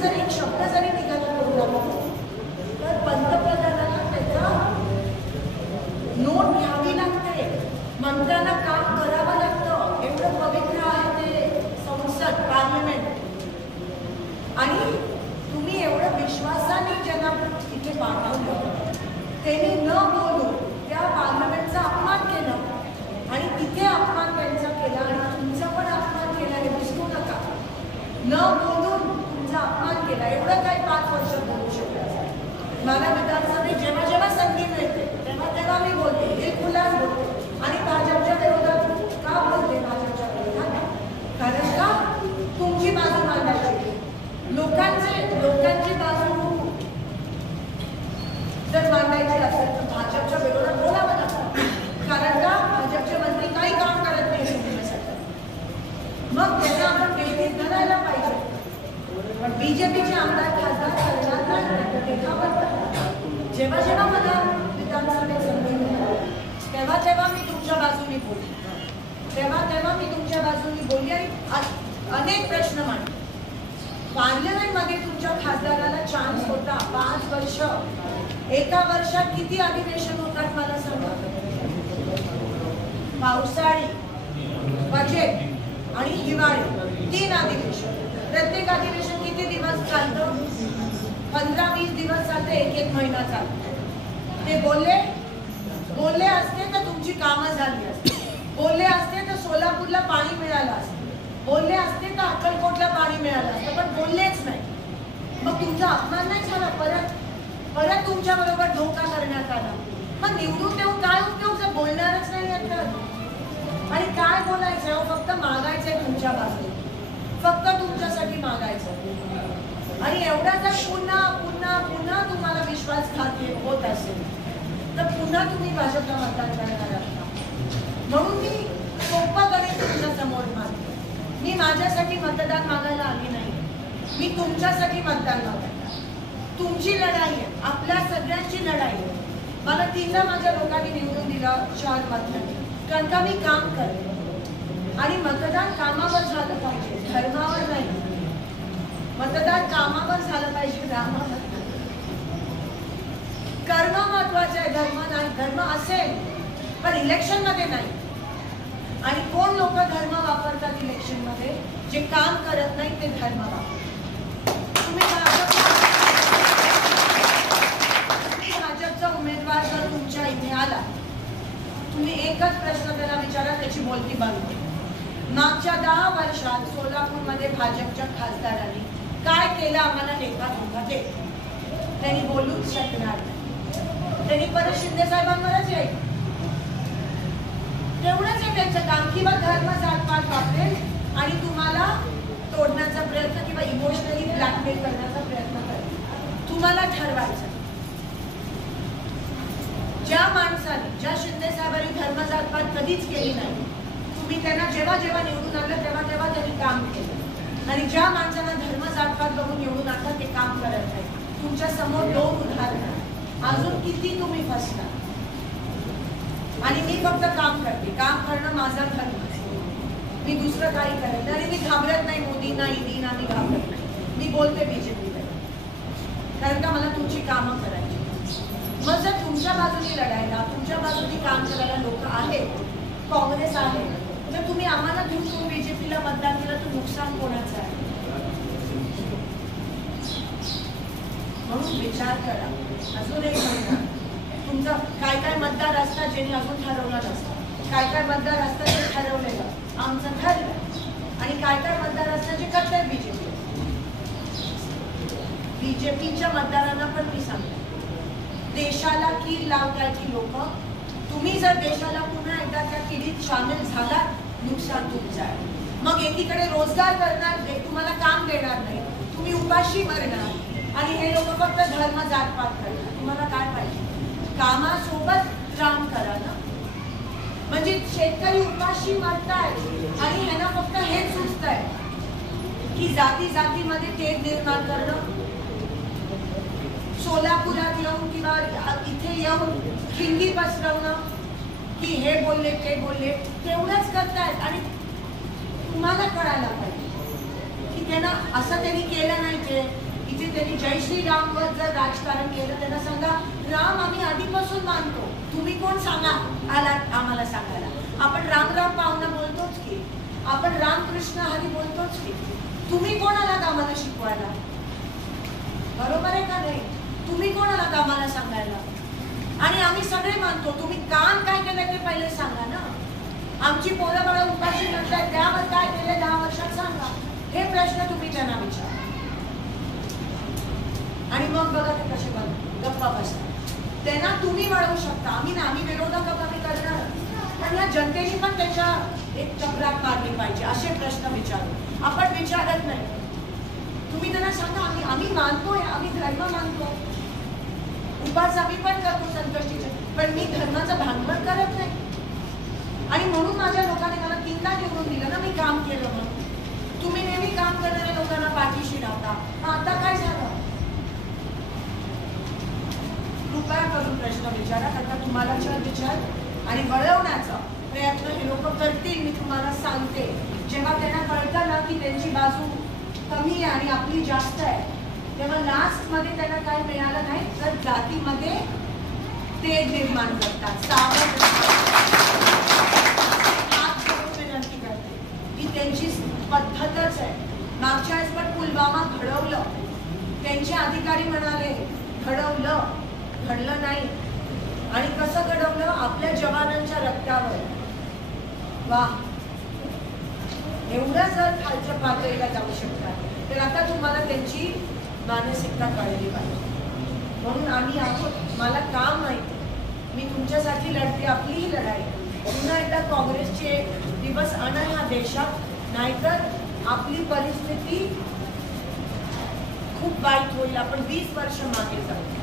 जर एक शब्द जरी निघाला कोरोनामध्ये तर पंतप्रधानांना त्याचा नोट घ्यावी लागते, मंत्र्यांना काम करावं लागतं. एवढं पवित्र आहे ते संसद, पार्लमेंट. आणि तुम्ही एवढं विश्वासाने ज्यांना तिथे पाठवलं त्यांनी न बोलून त्या पार्लमेंटचा अपमान केला आणि तिथे अपमान त्यांचा केला आणि तुमचा पण अपमान केला हे विसरू नका. न बोलून तुमचा अपमान केला. एवढं काही 5 वर्ष बोलू शकता. मला विधानसभेत जेव्हा जेव्हा संधी मिळते तेव्हा तेव्हा मी बोलते, दिलखुलास बोलते. आणि भाजपच्या विरोधात का बोलते? भाजपच्या विरोधात कारण का तुमची बाजू मांडायची, लोकांची बाजू जर मांडायची असेल तर भाजपच्या विरोधात बोलावं लागतं. कारण का भाजपचे मंत्री काही काम करत नाही शिवसेनेसाठी. मग त्यांना आपण वेळीच धरायला पाहिजे. पण बीजेपीचे आमदार खासदार करणार नाही. जेव्हा जेव्हा मला विधानसभेत संधी मिळाली तेव्हा तेव्हा मी तुमच्या बाजूने बोलली, तेव्हा मी तुमच्या बाजूने बोलली आणि अनेक प्रश्न मांडले. पार्लमेंटमध्ये तुमच्या खासदाराला चान्स होता 5 वर्ष. एका वर्षात किती अधिवेशन होतात मला सांगा? पावसाळी, बजेट आणि हिवाळी 3 अधिवेशन. प्रत्येक अधिवेशन किती दिवस चालतं? 15-20 दिवस चालतं, 1-1 महिना चालतो. ते बोलले असते तर तुमची कामं झाली असते. बोलले असते तर सोलापूरला पाणी मिळालं असतं. बोलले असते तर अक्कलकोटला पाणी मिळालं असतं. पण बोललेच नाही. मग तुमचा अपमान नाही झाला? परत तुमच्या बरोबर धोका करण्यात आला. मग निवडून देऊन काय उपयोग जर बोलणारच नाही आहेत तर? आणि काय बोलायचं? फक्त मागायचंय तुमच्या बाजूने, फक्त तुमच्यासाठी मागायचं. आणि एवढा जर पुन्हा पुन्हा पुन्हा तुम्हाला विश्वासघात होत असेल तर पुन्हा तुम्ही भाजपला मतदान करणार आहात. म्हणून मी सोपं गणित तुमच्या समोर मांडते. मी माझ्यासाठी मतदान मागायला आली नाही, मी तुमच्यासाठी मतदान मागायला. तुमची लढाई आहे, आपल्या सगळ्यांची लढाई आहे. मला तिथं माझ्या लोकांनी निवडून दिलं शहरमधलं, कारण का मी काम करते. आणि मतदान कामावर झालं पाहिजे, धर्मावर नाही. मतदान कामावर झालं पाहिजे, रामावर. कर्म महत्वाचं आहे, धर्म नाही. धर्म असेल पण इलेक्शन मध्ये नाही. आणि कोण लोक धर्म वापरतात इलेक्शन मध्ये? जे काम करत नाही ते धर्म वापरतात. तुम्ही भाजपचा उमेदवार जर तुमच्या इथे आला, तुम्ही एकच प्रश्न त्याला विचारा, त्याची बोलती बंद. मागच्या 10 वर्षात सोलापूरमध्ये भाजपच्या खासदारांनी काय केलं आम्हाला लेखा दे. त्यांनी बोलूच शकणार नाही. त्यांनी परत शिंदे साहेबांवरच येईल. तेवढंच आहे त्यांचं काम. किंवा धर्म जातपात वापरेल आणि तुम्हाला तोडण्याचा प्रयत्न किंवा इमोशनली ब्लॅकमेल करण्याचा प्रयत्न करेल. तुम्हाला ठरवायचं. ज्या माणसाने, ज्या शिंदे साहेबांनी धर्म जातपात कधीच केली नाही, तुम्ही त्यांना जेव्हा जेव्हा निवडून आणलं तेव्हा तेव्हा त्यांनी काम केलं. आणि ज्या माणसांना धर्म जातपात बघून निवडून आणलं ते काम करत नाही. तुमच्या समोर 2 उदाहरणं. अजून किती तुम्ही फसता? आणि मी फक्त काम करते. काम करणं माझा धर्म. मी दुसरं काही करत नाही. आणि मी घाबरत नाही मोदींना, ईडीना. मी घाबरत नाही. मी बोलते बीजेपीला, कारण का मला तुमची कामं करायची. मग जर तुमच्या बाजूने लढायला, तुमच्या बाजूने काम करायला लोक आहेत, काँग्रेस आहे, तर तुम्ही आम्हाला घेऊन बीजेपीला मतदान केलं तर नुकसान कोणाचं आहे? म्हणून विचार करा. अजून एक म्हणा, तुमचा काय मतदार असतात ज्यांनी अजून ठरवलं नसतं. काय मतदार असतात जे ठरवलेलं आमचं ठरलं. आणि काय मतदार असतात जे करतात बीजेपी. बीजेपीच्या मतदारांना पण मी सांगते, देशाला कीड लावताय की लोक. तुम्ही जर देशाला पुन्हा एकदा त्या किडीत सामील झाला, नुकसान तुमचं आहे. मग एकीकडे रोजगार करणार, तुम्हाला काम देणार नाही, तुम्ही उपाशी मरणार. आणि हे लोक फक्त धर्म जातपात करतात. तुम्हाला काय पाहिजे? कामासोबत काम करा ना. म्हणजे शेतकरी उपाशी मरताय आणि ह्यांना फक्त हेच सुचतंय की जाती जातीमध्ये तेढ निर्माण करणं, सोलापुरात येऊन किंवा इथे येऊन खिंडी पसरवणं, की हे बोलले ते बोलले, तेवढंच करतायत. आणि तुम्हाला कळायला पाहिजे की त्यांना असं त्यांनी केलं नाही, ते इथे त्यांनी जय श्रीरामवर जर राजकारण केलं, त्यांना सांगा राम आम्ही आधीपासून मानतो, तुम्ही कोण सांगा आलात आम्हाला सांगायला. आपण राम राम पाहुणा बोलतोच की, आपण रामकृष्ण हरी बोलतोच की, तुम्ही कोण आलात आम्हाला शिकवायला? बरोबर आहे का नाही? तुम्ही कोण आलात आम्हाला सांगायला? आणि आम्ही सगळे मानतो, तुम्ही काम काय केलं ते पहिले सांगा ना. आमची पोरं बाळा उपाशी म्हणतात, त्यावर काय केले 10 वर्षात सांगा. हे प्रश्न तुम्ही त्यांना विचारा. आणि मग बघा ते कसे गप्पा बसतात. त्यांना तुम्ही वाढवू शकता, आम्ही ना. आम्ही विरोधक कमी करणार, पण या जनतेने पण त्याच्या एक चक्रात मारली पाहिजे. असे प्रश्न विचारू, आपण विचारत नाही. तुम्ही त्यांना सांगा आम्ही मानतोय, आम्ही धर्म मानतो, उपास आम्ही पण करतो संकष्टीचे, पण मी धर्माचं भांडवल करत नाही. आणि म्हणून माझ्या लोकांनी मला 3दा निवडून दिलं ना, मी काम केलं म्हणून. तुम्ही नेहमी काम करणाऱ्या लोकांना पाठीशी लावता. आता काय झालं? कृपया करून प्रश्न विचारा, कारण तुम्हाला विचार आणि वळवण्याचा प्रयत्न हे लोक करतील. मी तुम्हाला सांगते, जेव्हा त्यांना कळतं ना की त्यांची बाजू कमी आहे आणि आपली जास्त आहे, तेव्हा लास्ट मध्ये त्यांना काय मिळालं नाही तर जातीमध्ये ते निर्माण करतात. सावध हात जोडून विनंती करते की त्यांची पद्धतच आहे. मागच्या वेळेस पण पुलवामा घडवलं, त्यांचे अधिकारी म्हणाले घडवलं, घडलं नाही. आणि कसं घडवलं? आपल्या जवानांच्या रक्तावर. वा, एवढं जर खालच्या पातळीला जाऊ शकतात तर आता तुम्हाला त्यांची मानसिकता कळली पाहिजे. म्हणून आम्ही आहोत, मला काम माहिती, मी तुमच्यासाठी लढते. आपली ही लढाई पुन्हा एकदा काँग्रेसचे दिवस आणा ह्या देशात, नाहीतर आपली परिस्थिती खूप वाईट होईल. आपण 20 वर्ष मागे जाऊ.